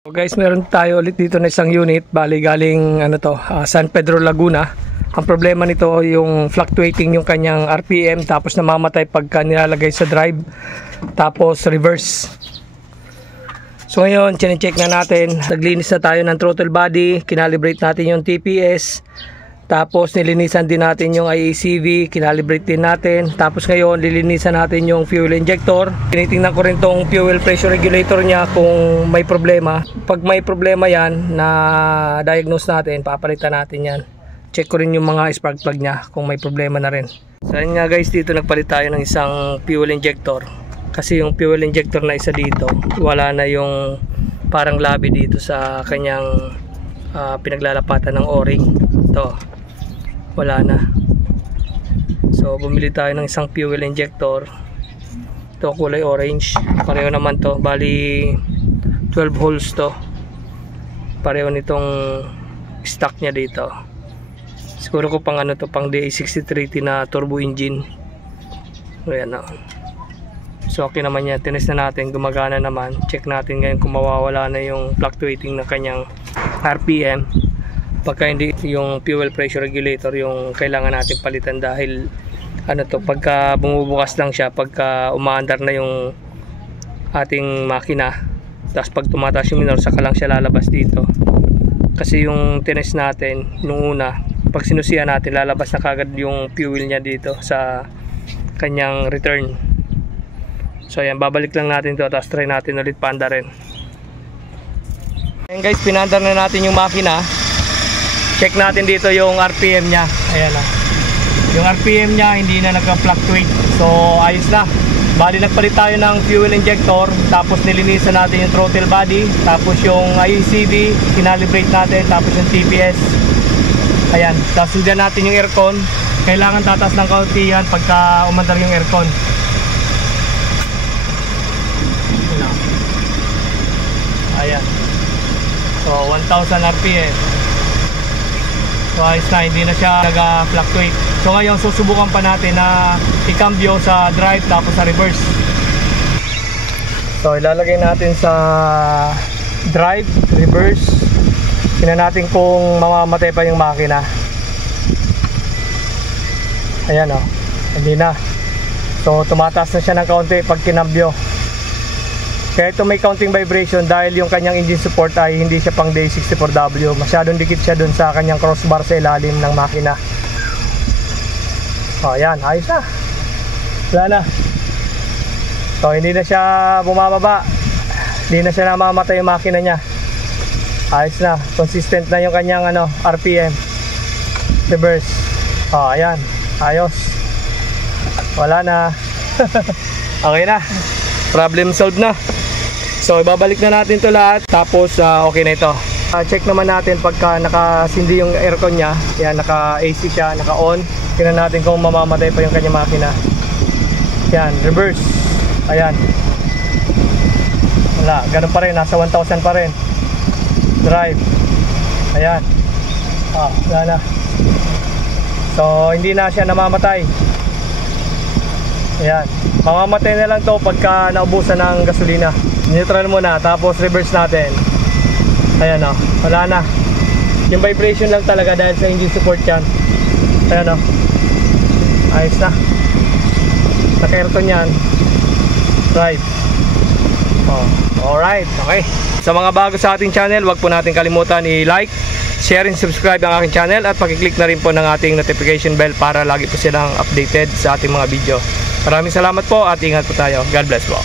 So guys, meron tayo ulit dito na isang unit, bali galing San Pedro, Laguna. Ang problema nito yung fluctuating yung kanyang RPM, tapos namamatay pagka nilalagay sa drive, tapos reverse. So ngayon, chine-check na natin. Naglinis na tayo ng throttle body, kinalibrate natin yung TPS, tapos nilinisan din natin yung IACV, kinalibrate din natin. Tapos ngayon, lilinisan natin yung fuel injector. Tinitingnan ko rin tong fuel pressure regulator niya kung may problema. Pag may problema yan na diagnose natin, papalitan natin yan. Check ko rin yung mga spark plug niya kung may problema na rin. So yun nga guys, dito nagpalit tayo ng isang fuel injector. Kasi yung fuel injector na isa dito, wala na yung parang labi dito sa kanyang pinaglalapatan ng o-ring. Ito, wala na. So bumili tayo ng isang fuel injector. Ito kulay orange, pareho naman to, bali 12 holes to, pareho nitong stock nya dito. Siguro ko pang to, pang DA63T na turbo engine. Ayan na. So okay naman yan, tinis na natin, gumagana naman. Check natin ngayon kung mawawala na yung fluctuating na kanyang RPM. Pagka hindi, yung fuel pressure regulator yung kailangan natin palitan, dahil pagka bumubukas lang siya, pagka umaandar na yung ating makina, tapos pag tumataas yung minor, saka lang siya lalabas dito. Kasi yung tinis natin nung una, pag sinusiya natin, lalabas na kagad yung fuel niya dito sa kanyang return. So ayan, babalik lang natin to, tapos try natin ulit paandarin. Ayan guys, pinandar na natin yung makina. Check natin dito yung RPM nya. Ayan na. Yung RPM nya hindi na nagka-fluctuate. So ayos na. Bali nagpalit tayo ng fuel injector, tapos nilinisan natin yung throttle body, tapos yung IACV kinalibrate natin, tapos yung TPS. Ayan, tapos sundan natin yung aircon. Kailangan tataas ng kaunti yan pagka umandar yung aircon. Ayan. So 1000 RPM. So ayos na, hindi na siya nag-fluctuate. So ngayon susubukan pa natin na i-cambio sa drive tapos sa reverse. So ilalagay natin sa drive, reverse. Tingnan natin kung mamamatay pa yung makina. Ayan o, hindi na. So tumataas na siya ng kaunti pag kinambyo. Kaya ito may counting vibration dahil yung kanyang engine support ay hindi siya pang DA64W. Masyadong dikit siya dun sa kanyang crossbar sa ilalim ng makina. O ayan, ayos na. Wala na. So hindi na siya bumababa. Hindi na siya namamatay yung makina niya. Ayos na. Consistent na yung kanyang RPM. Reverse. O ayan, ayos. Wala na. Okay na. Problem solved na. So ibabalik na natin to lahat, tapos okay na ito. Check naman natin pagka nakasindi yung aircon nya. Yan, naka AC siya, naka on. Tingnan natin kung mamamatay pa yung kanyang makina. Yan, reverse. Ayan. Wala, ganun pa rin, nasa 1000 pa rin. Drive. Ayan. Wala na. So hindi na siya namamatay. Ayan, mamamatay na lang to pagka naubusan ng gasolina. Neutral muna, tapos reverse natin. Ayan o, wala na. Yung vibration lang talaga dahil sa engine support yan. Ayan o, ayos na. Naka-aircon yan. Right. Alright, okay. Sa mga bago sa ating channel, wag po natin kalimutan i-like, share and subscribe ang aking channel, at pakiclick na rin po ng ating notification bell para lagi po silang updated sa ating mga video. Maraming salamat po at ingat po tayo. God bless po.